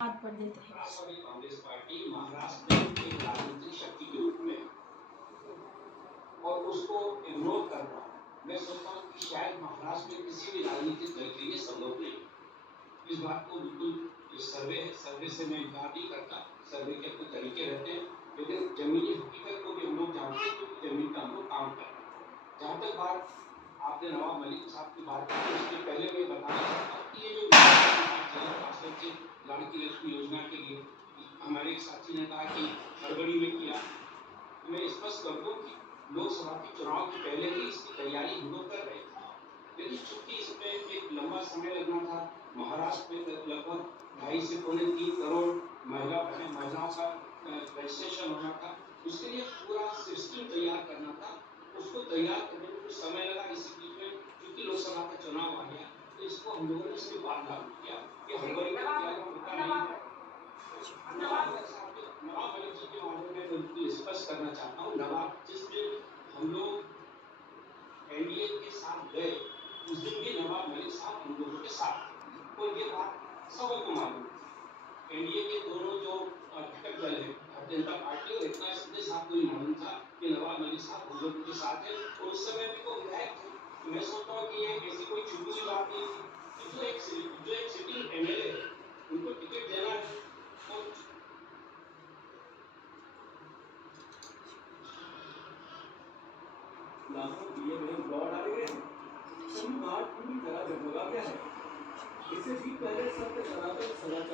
हाथ पर देते हैं। राष्ट्रवादी कांग्रेस पार्टी महाराष्ट्र में एक राजनीतिक शक्ति के रूप में और उसको इग्नोर करना, मैं सोचता हूँ कि शायद महाराष्ट्र में किसी भी राजनीतिक दल के लिए संभव नहीं। इस बात को बिल्कुल सर्वे से मैं इनकार नहीं करता, सर्वे के अपने तरीके रहते हैं, लेकिन जमीनी हकीकत को भी हम लोग जानते हैं क्योंकि जमीन का हम लोग काम करते हैं। जहाँ तक बात आपने नवाब मलिक साहब की बात की, उसके पहले मैं बताना चाहता हूँ कि ये जो लाड़की लक्ष्मी योजना के लिए हमारे एक साथी ने कहा कि फरवरी में किया, मैं स्पष्ट कर दूं कि लोकसभा के चुनाव के पहले ही इसकी तैयारी हम लोग कर रहे थे, लेकिन चूंकि इसमें एक लंबा समय लगना था, महाराष्ट्र में लगभग 2.5 से पौने 3 करोड़ महिलाओं का रजिस्ट्रेशन होना था, उसके लिए पूरा सिस्टम तैयार करना था, उसको तैयार करने में कुछ समय लगा। इसी बीच में चूंकि लोकसभा का चुनाव आ गया, तो इसको हम लोगों ने इसमें बात लागू किया कि हड़बड़ी का क्या होता नहीं है। नवाब मलिक जी के बारे में बिल्कुल स्पष्ट करना चाहता हूँ, जिस दिन हम लोग एनडीए के साथ गए, उस दिन भी नवाब मलिक साहब हम लोगों के साथ थे, और ये बात सबको मालूम थी। एनडीए के दोनों जो घटक दल हैं, भारतीय जनता पार्टी और एकनाथ शिंदे साहब को भी मालूम था कि नवाब मलिक साहब हम लोगों के साथ हैं, और उस समय भी वो विधायक थे। मैं सोचता हूँ कि ये ऐसी कोई छुपी हुई बात नहीं थी कि जो एक सिटिंग एमएलए है, उनको टिकट देना और लाखों दिए में लौ डाले गए हैं। सभी मार्ग पूरी तरह जगमगा गया है। इससे ठीक पहले सत्य सनातन सनातन